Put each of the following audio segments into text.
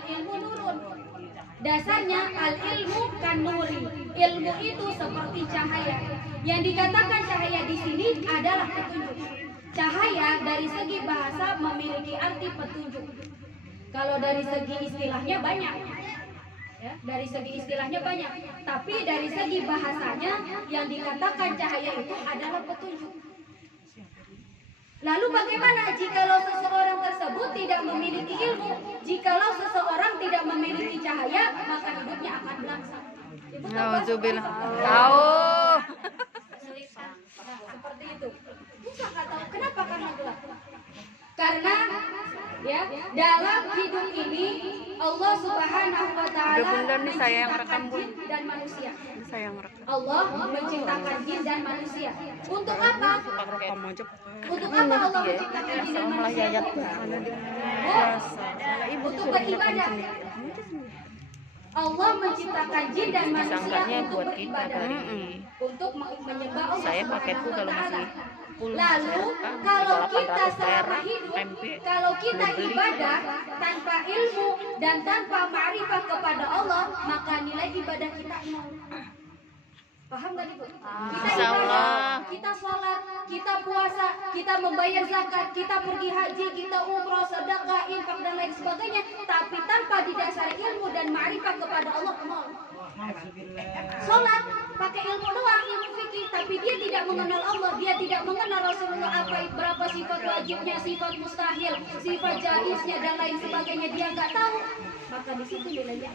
al ilmu nurun. Dasarnya al ilmu kan nuri. Ilmu itu seperti cahaya. Yang dikatakan cahaya di sini adalah petunjuk. Cahaya dari segi bahasa memiliki arti petunjuk. Kalau dari segi istilahnya banyak. Ya, dari segi istilahnya banyak, tapi dari segi bahasanya yang dikatakan cahaya itu adalah petunjuk. Lalu bagaimana jikalau seseorang tersebut tidak memiliki ilmu? Jikalau seseorang tidak memiliki cahaya, maka hidupnya akan belangsang. Nauzubillah. Tahu. Seperti itu. Bisa nggak tahu kenapa karena gelap? Karena ya dalam hidup ini Allah Subhanahu wa taala menciptakan jin dan manusia. Allah menciptakan jin dan manusia. Untuk apa? Untuk apa Allah menciptakan jin dan manusia? Untuk beribadah. Allah menciptakan jin dan manusia untuk beribadah, untuk menyembah Allah Subhanahu wa taala. Lalu kalau kita selama hidup, kalau kita ibadah tanpa ilmu dan tanpa ma'rifah kepada Allah, maka nilai ibadah kita nol. Paham gak Ibu? Kita ibadah, kita sholat, kita puasa, kita membayar zakat, kita pergi haji, kita umroh, sedekah, infak dan lain sebagainya, tapi tanpa didasari ilmu dan ma'rifah kepada Allah nol. Sholat pakai ilmu doang, ilmu fikih, tapi dia tidak mengenal Allah, dia tidak mengenal Rasulullah apa berapa sifat wajibnya, sifat mustahil, sifat jaiznya dan lain sebagainya, dia nggak tahu, maka di situ nilainya.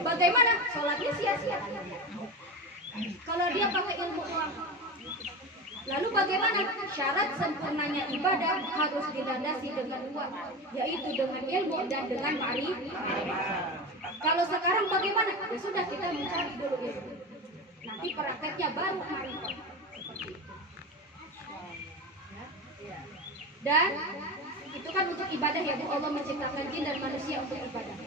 Bagaimana? Sholatnya sia-sia. Kalau dia pakai ilmu doang. Lalu bagaimana? Syarat sempurnanya ibadah harus dilandasi dengan dua, yaitu dengan ilmu dan dengan ma'rifah. Kalau sekarang bagaimana? Ya sudah, kita mencari dulu ilmu. Nanti prakteknya baru ma'rifah. Dan itu kan untuk ibadah ya Bu, Allah menciptakan jin dan manusia untuk ibadah.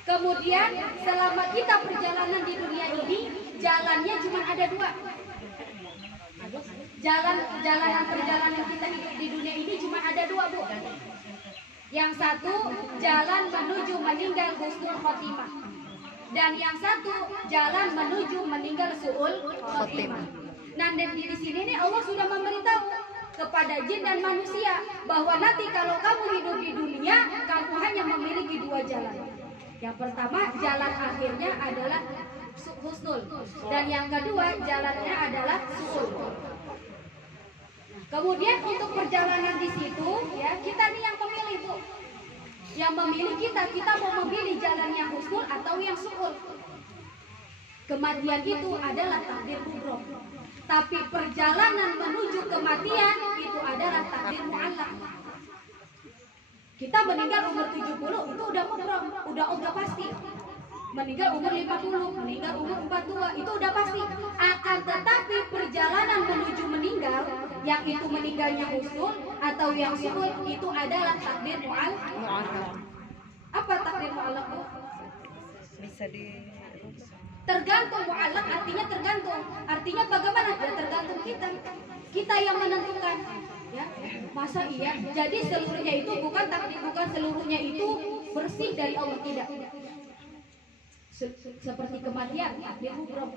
Kemudian selama kita perjalanan di dunia ini, jalannya cuma ada dua. Perjalanan kita hidup di dunia ini cuma ada dua Bu. Yang satu jalan menuju meninggal husnul khotimah, dan yang satu jalan menuju meninggal su'ul khotimah. Nah di sini nih Allah sudah memberitahu kepada jin dan manusia bahwa nanti kalau kamu hidup di dunia, kamu hanya memiliki dua jalan. Yang pertama jalan akhirnya adalah husnul, dan yang kedua jalannya adalah su'ul. Kemudian untuk perjalanan di situ, ya kita nih yang memilih Bu. Yang memilih kita mau memilih jalan yang husnul atau yang su'ul. Kematian itu adalah takdir mubrom. Tapi perjalanan menuju kematian itu adalah takdir mu'allaq. Kita meninggal umur 70 itu udah mubrom, udah pasti. Meninggal umur 50, meninggal umur 42 itu udah pasti. Akan tetapi perjalanan menuju meninggal, yang itu meninggalnya husnul atau yang su'ul, itu adalah takdir mu'allaq. Apa takdir mu'allaq Bu? Bisa di Tergantung. Mu'allaq artinya tergantung. Artinya bagaimana? Ya tergantung kita yang menentukan. Ya, masa iya? Jadi seluruhnya itu bukan takdir, bukan seluruhnya itu bersih dari Allah, tidak. Seperti kematian takdir mubrom,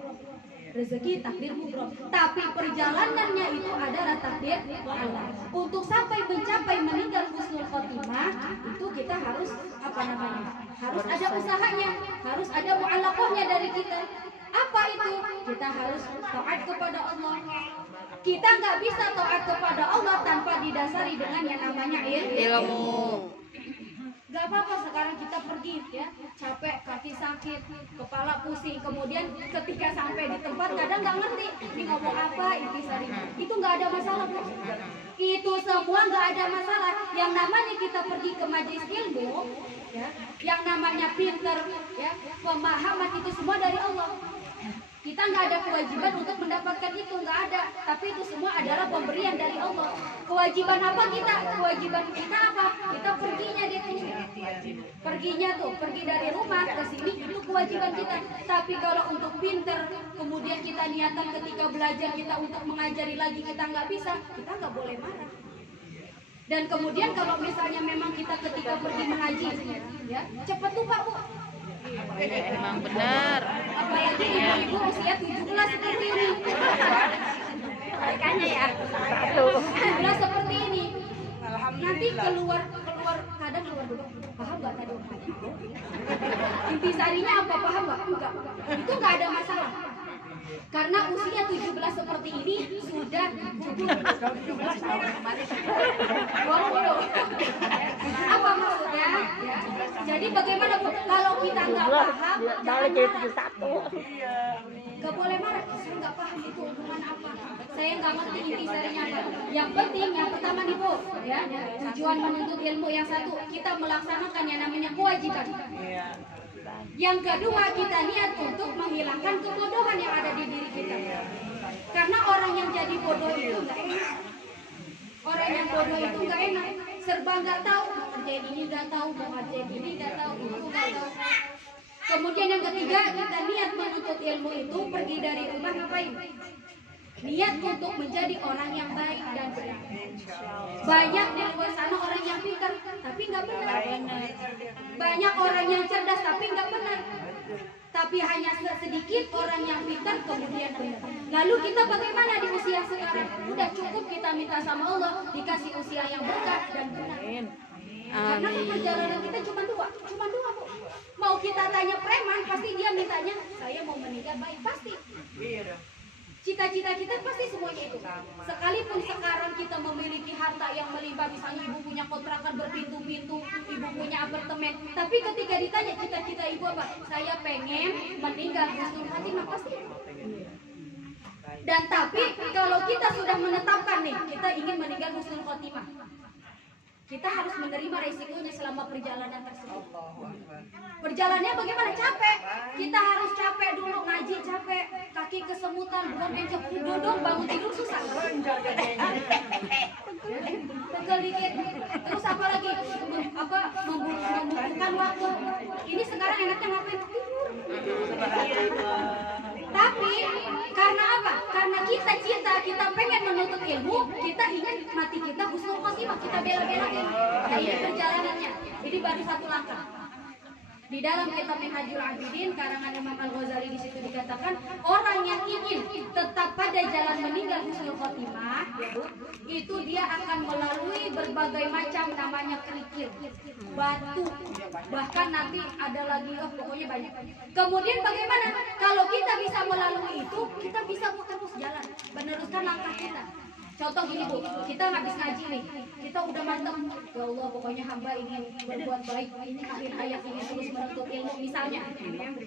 rezeki takdir mubrom, tapi perjalanannya itu adalah takdir Allah. Untuk sampai mencapai meninggal husnul khotimah itu kita harus harus ada usahanya, harus ada mu'allaqahnya dari kita. Apa itu? Kita harus taat kepada Allah. Kita nggak bisa taat kepada Allah tanpa didasari dengan yang namanya ilmu. Gak apa-apa sekarang kita pergi ya, capek, kaki sakit, kepala pusing, kemudian ketika sampai di tempat kadang nggak ngerti ini ngomong apa, intisari. Itu nggak ada masalah Bu. Itu semua nggak ada masalah. Yang namanya kita pergi ke majelis ilmu ya, yang namanya pinter ya, pemahaman itu semua dari Allah. Kita nggak ada kewajiban untuk mendapatkan itu, nggak ada. Tapi itu semua adalah pemberian dari Allah. Kewajiban apa kita? Kewajiban kita apa? Kita perginya di sini. Pergi dari rumah ke sini itu kewajiban kita. Tapi kalau untuk pinter, kemudian kita niatan ketika belajar kita untuk mengajari lagi kita nggak bisa, kita nggak boleh marah. Dan kemudian kalau misalnya memang kita ketika pergi mengaji, ya cepat lupa Bu. Emang benar. Apalagi ibu-ibu usia 17 seperti ini. Makanya ya. 17 seperti ini. Nanti keluar kadang keluar dulu. Paham nggak tadi? Intisarinya apa? Paham nggak? Enggak. Itu nggak ada masalah. Karena usia 17 seperti ini sudah 17 tahun kemarin. Apa maksudnya? Ya. Jadi bagaimana Bu? Kalau kita nggak paham, jangan marah. Nggak boleh marah. Saya nggak paham itu hubungan apa. Saya nggak ngerti intisarinya apa. Yang penting, yang pertama nih Bu, ya tujuan menuntut ilmu yang satu kita melaksanakan yang namanya kewajiban. Yang kedua kita niat untuk menghilangkan kebodohan yang ada di diri kita. Karena orang yang jadi bodoh itu nggak enak. Orang yang bodoh itu nggak enak. Serba nggak tahu. Kerjaan ini nggak tahu. Kerjaan ini nggak tahu. Itu nggak tahu. Kemudian yang ketiga kita niat menuntut ilmu itu pergi dari rumah ngapain? Niat untuk menjadi orang yang baik dan benar. Banyak di luar sana orang yang pintar tapi nggak benar. Banyak orang yang cerdas tapi nggak benar. Tapi hanya sedikit orang yang pintar kemudian benar. Lalu kita bagaimana di usia sekarang? Udah cukup kita minta sama Allah dikasih usia yang berkah dan benar. Karena perjalanan kita cuma dua Bu. Mau kita tanya preman pasti dia mintanya saya mau meninggal baik pasti. Cita-cita kita pasti semuanya itu. Sekalipun sekarang kita memiliki harta yang melimpah, misalnya ibu punya kontrakan berpintu-pintu, ibu punya apartemen, tapi ketika ditanya cita-cita ibu apa? Saya pengen meninggal husnul khatimah pasti. Dan tapi kalau kita sudah menetapkan nih, kita ingin meninggal husnul khatimah, kita harus menerima resikonya selama perjalanan tersebut. Perjalanannya bagaimana? Capek. Kita harus capek dulu, ngaji capek, kaki kesemutan, buang encok, duduk, bangun tidur susah. Pegel dikit. Terus apa lagi? Membutuhkan waktu. Ini sekarang enaknya ngapain? Tidur. Tapi karena apa? Karena kita cinta, kita pengen menuntut ilmu, kita ingin mati kita husnul khotimah, kita bela-belain. Nah, ini perjalanannya. Ini baru satu langkah. Di dalam kitab Minhajul Abidin karangan Imam Al-Ghazali di situ dikatakan orang yang ingin tetap pada jalan meninggal husnul khotimah, itu dia akan melalui berbagai macam namanya kerikil, batu, bahkan nanti ada lagi pokoknya banyak. Kemudian bagaimana? Kalau kita bisa melalui itu, kita bisa terus jalan, meneruskan langkah kita. Contoh gini Bu, kita habis ngaji nih, kita udah mantap, ya Allah pokoknya hamba ingin berbuat baik, ini akhir hayat ingin terus menuntut ilmu misalnya.